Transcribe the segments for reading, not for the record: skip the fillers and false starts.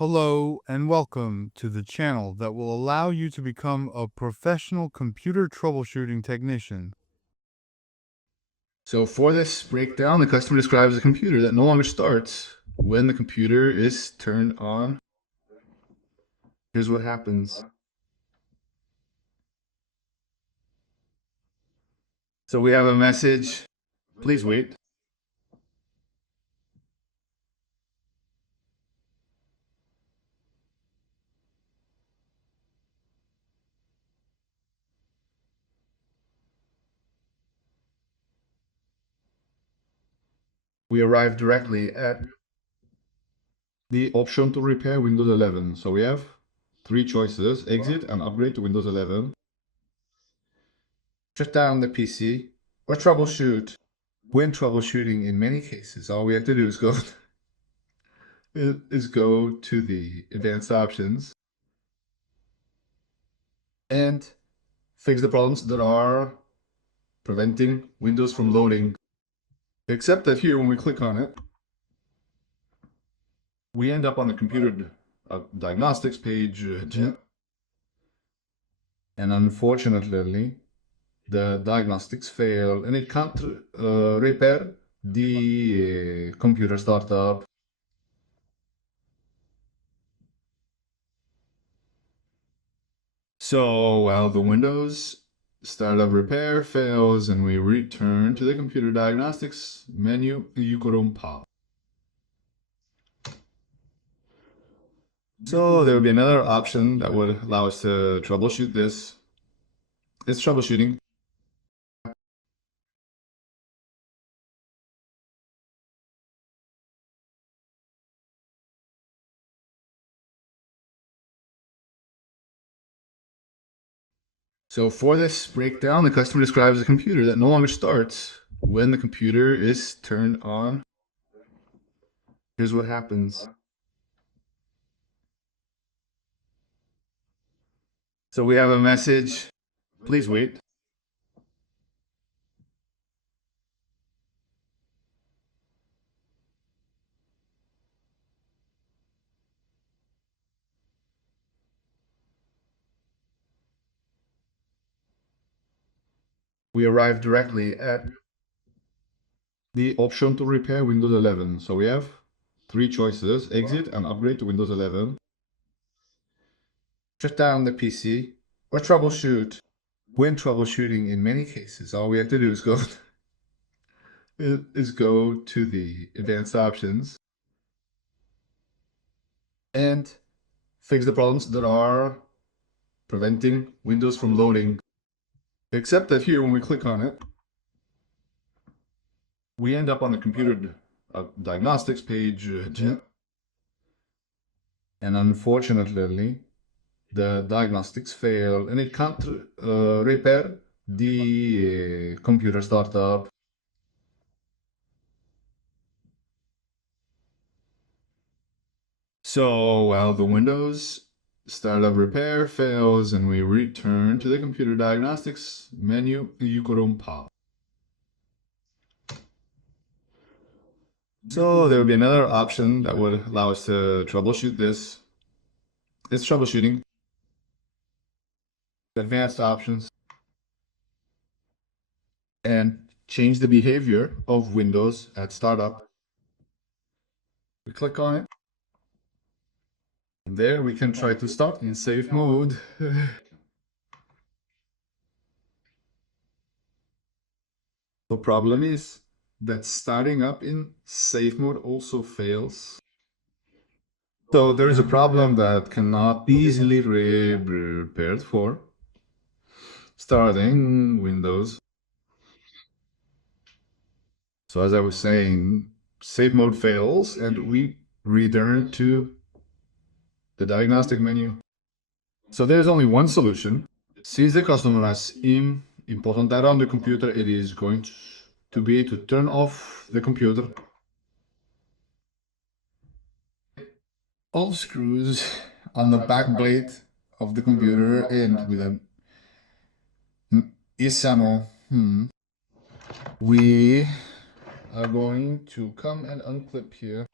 Hello and welcome to the channel that will allow you to become a professional computer troubleshooting technician. So for this breakdown, the customer describes a computer that no longer starts when the computer is turned on. Here's what happens. So we have a message, please wait. We arrive directly at the option to repair Windows 11. So we have three choices: exit and upgrade to Windows 11, shut down the PC, or troubleshoot. When troubleshooting, in many cases, all we have to do is go to the advanced options and fix the problems that are preventing Windows from loading. Except that here, when we click on it, we end up on the computer diagnostics page. And unfortunately, the diagnostics fail and it can't repair the computer startup. So while the Windows startup repair fails and we return to the computer diagnostics menu, Yukorumpa. So there would be another option that would allow us to troubleshoot this. It's troubleshooting. So for this breakdown, the customer describes a computer that no longer starts when the computer is turned on. Here's what happens. So we have a message, please wait. We arrive directly at the option to repair Windows 11. So we have three choices: exit and upgrade to Windows 11, shut down the PC, or troubleshoot. When troubleshooting, in many cases, all we have to do is go to the advanced options and fix the problems that are preventing Windows from loading. Except that here, when we click on it, we end up on the computer diagnostics page. And unfortunately, the diagnostics fail and it can't repair the computer startup. So while the Windows startup repair fails and we return to the computer diagnostics menu, Yukorumpa. So there would be another option that would allow us to troubleshoot this. It's troubleshooting. Advanced options. And change the behavior of Windows at startup. We click on it. And there we can try to start in safe mode. The problem is that starting up in safe mode also fails. So there is a problem that cannot be easily repaired for starting Windows. So as I was saying, safe mode fails and we return to the diagnostic menu. So there's only one solution. Since the customer has important data on the computer, it is going to be to turn off the computer. All screws on the back plate of the computer and with a Isamo. We are going to come and unclip here.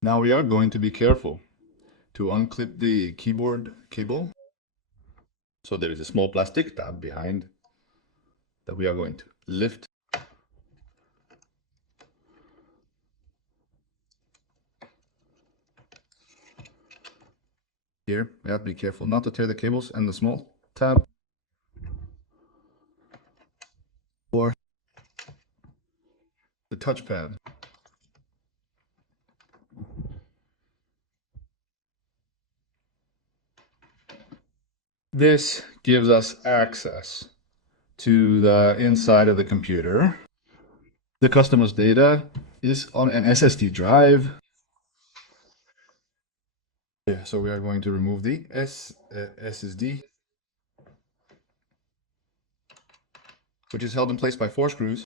Now we are going to be careful to unclip the keyboard cable. So there is a small plastic tab behind that we are going to lift. Here, we have to be careful not to tear the cables and the small tab. Or the touchpad. This gives us access to the inside of the computer. The customer's data is on an SSD drive. Yeah, so we are going to remove the SSD, which is held in place by 4 screws.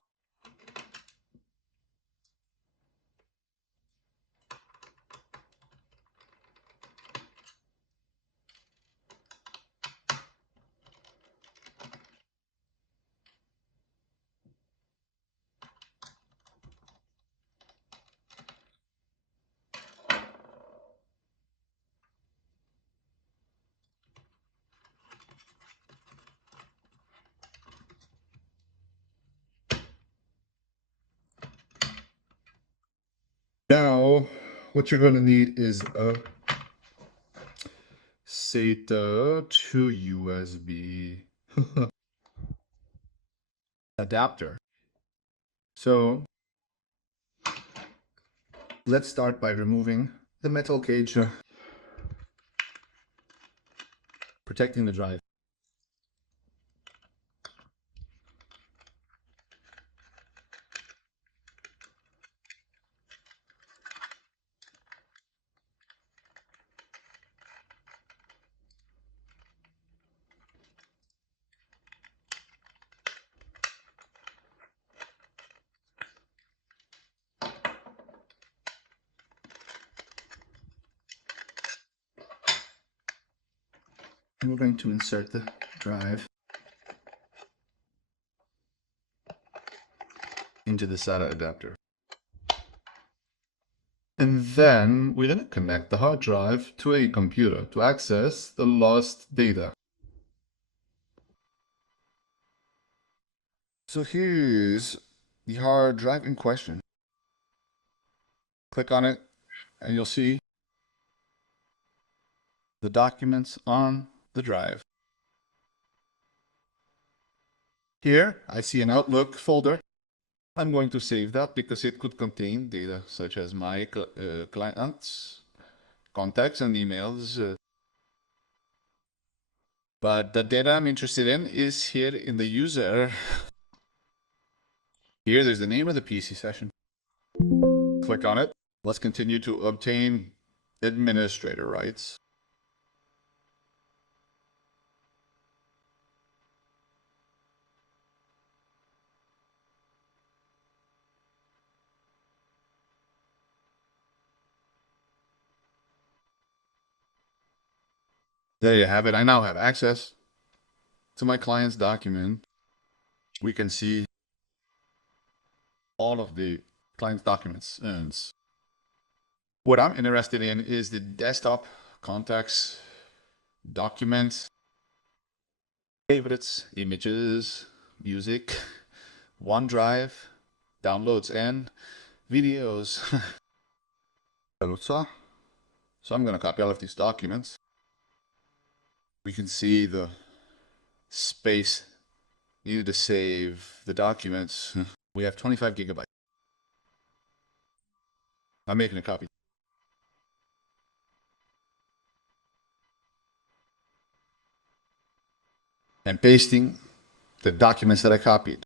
Now, what you're going to need is a SATA to USB adapter. So let's start by removing the metal cage protecting the drive. And we're going to insert the drive into the SATA adapter. And then we're going to connect the hard drive to a computer to access the lost data. So here's the hard drive in question. Click on it and you'll see the documents on the drive. Here I see an Outlook folder. I'm going to save that because it could contain data such as my clients, contacts, and emails. But the data I'm interested in is here in the user. Here there's the name of the PC session. Click on it. Let's continue to obtain administrator rights. There you have it. I now have access to my client's document. We can see all of the client's documents. And what I'm interested in is the desktop contacts, documents, favorites, images, music, OneDrive, downloads, and videos. So I'm going to copy all of these documents. We can see the space needed to save the documents. We have 25 gigabytes. I'm making a copy. And pasting the documents that I copied.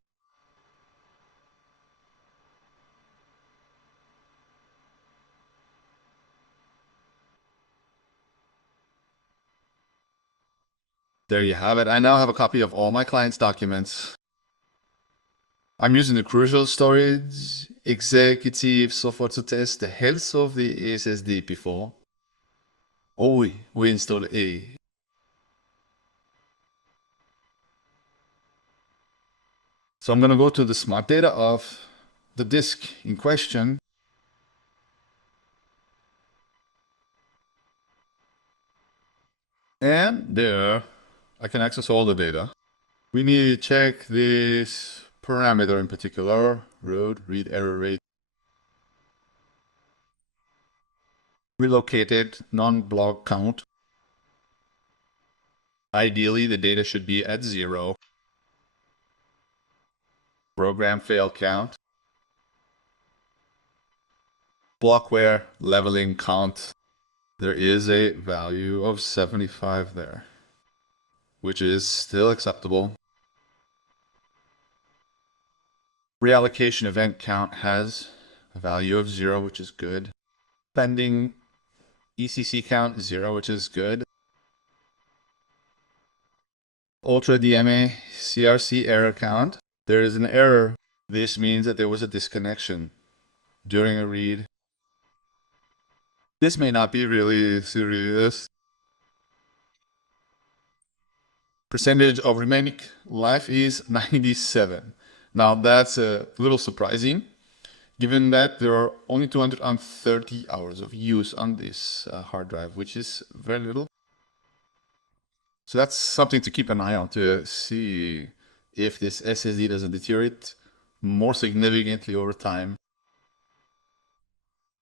There you have it. I now have a copy of all my clients' documents. I'm using the Crucial Storage Executive software to test the health of the SSD before we install a So I'm going to go to the smart data of the disk in question. And there, I can access all the data. We need to check this parameter in particular, road read error rate. Relocated non-block count. Ideally, the data should be at 0. Program fail count. Blockware leveling count. There is a value of 75 there, which is still acceptable. Reallocation event count has a value of 0, which is good. Pending ECC count 0, which is good. Ultra DMA CRC error count. There is an error. This means that there was a disconnection during a read. This may not be really serious. Percentage of remaining life is 97. Now that's a little surprising, given that there are only 230 hours of use on this hard drive, which is very little. So that's something to keep an eye on to see if this SSD doesn't deteriorate more significantly over time.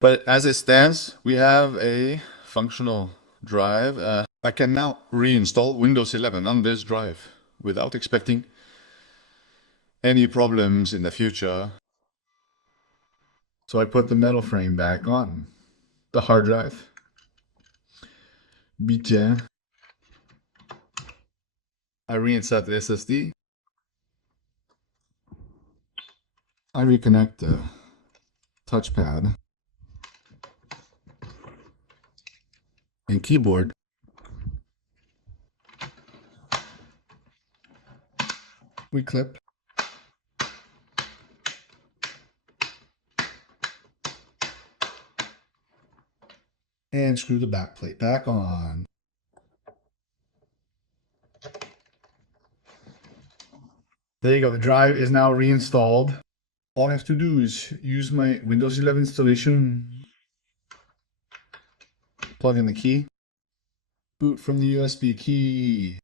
But as it stands, we have a functional drive. I can now reinstall Windows 11 on this drive without expecting any problems in the future. So I put the metal frame back on the hard drive. Bien. I reinsert the SSD. I reconnect the touchpad and keyboard. We clip. And screw the back plate back on. There you go, the drive is now reinstalled. All I have to do is use my Windows 11 installation, plug in the key, boot from the USB key.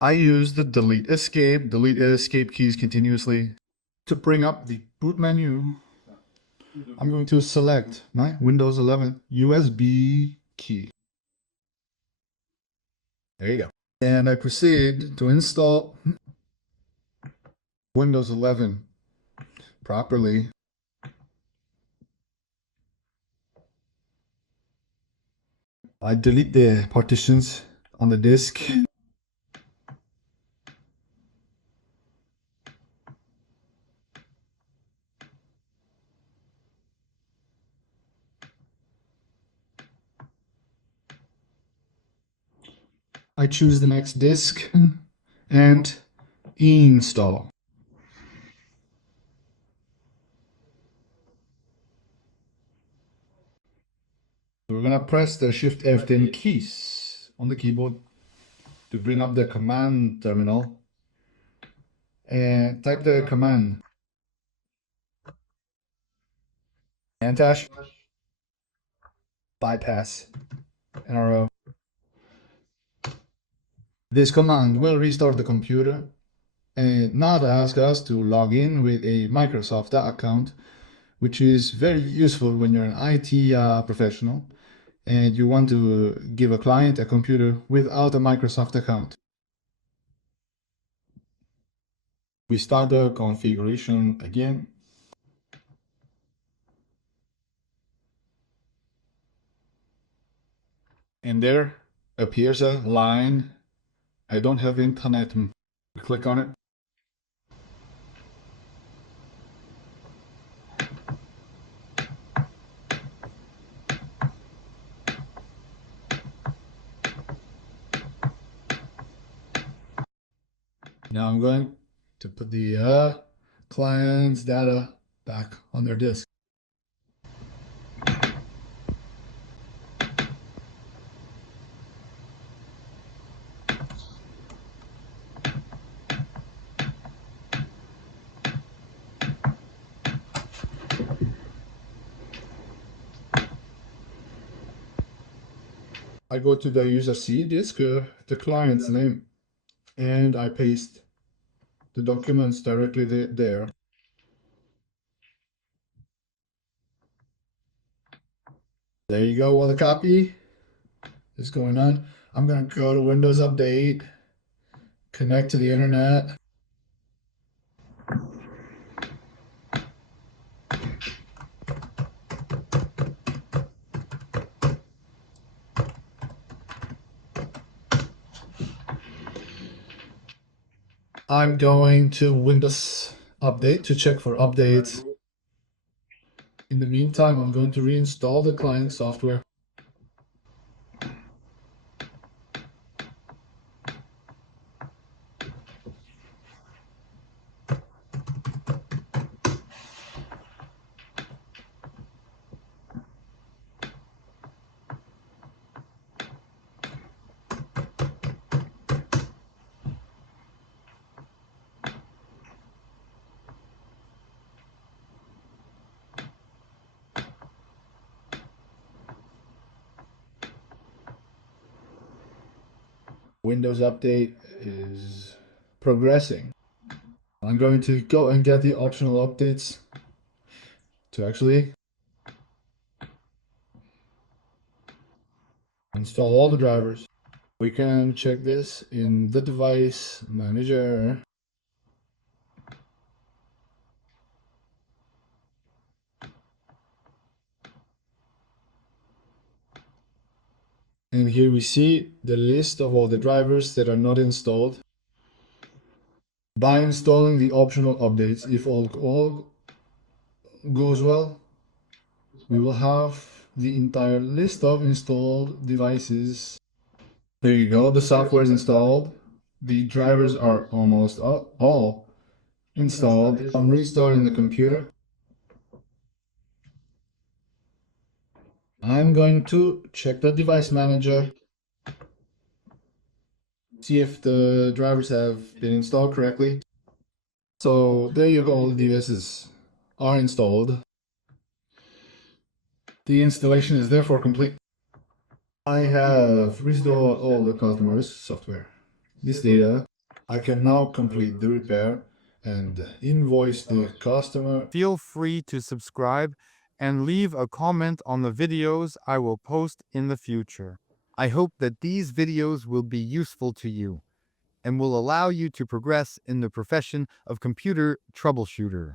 I use the delete escape keys continuously. To bring up the boot menu, I'm going to select my Windows 11 USB key. There you go. And I proceed to install Windows 11 properly. I delete the partitions on the disk. I choose the next disk and install. We're gonna press the Shift F10 keys on the keyboard to bring up the command terminal and type the command antash bypass NRO. This command will restart the computer and not ask us to log in with a Microsoft account, which is very useful when you're an IT professional and you want to give a client a computer without a Microsoft account. We start the configuration again. And there appears a line, I don't have internet. Click on it. Now I'm going to put the client's data back on their disk. I go to the user C disk, the client's name, and I paste the documents directly there. There you go, while the copy is going on. I'm gonna go to Windows Update, connect to the internet. I'm going to Windows Update to check for updates. In the meantime, I'm going to reinstall the client software. Windows Update is progressing. I'm going to go and get the optional updates to actually install all the drivers. We can check this in the device manager. And here we see the list of all the drivers that are not installed. By installing the optional updates, if all goes well, we will have the entire list of installed devices. There you go, the software is installed. The drivers are almost all installed. I'm restarting the computer. I'm going to check the device manager, see if the drivers have been installed correctly. So there you go, all the devices are installed. The installation is therefore complete. I have restored all the customer's software. This data, I can now complete the repair and invoice the customer. Feel free to subscribe and leave a comment on the videos I will post in the future. I hope that these videos will be useful to you and will allow you to progress in the profession of computer troubleshooter.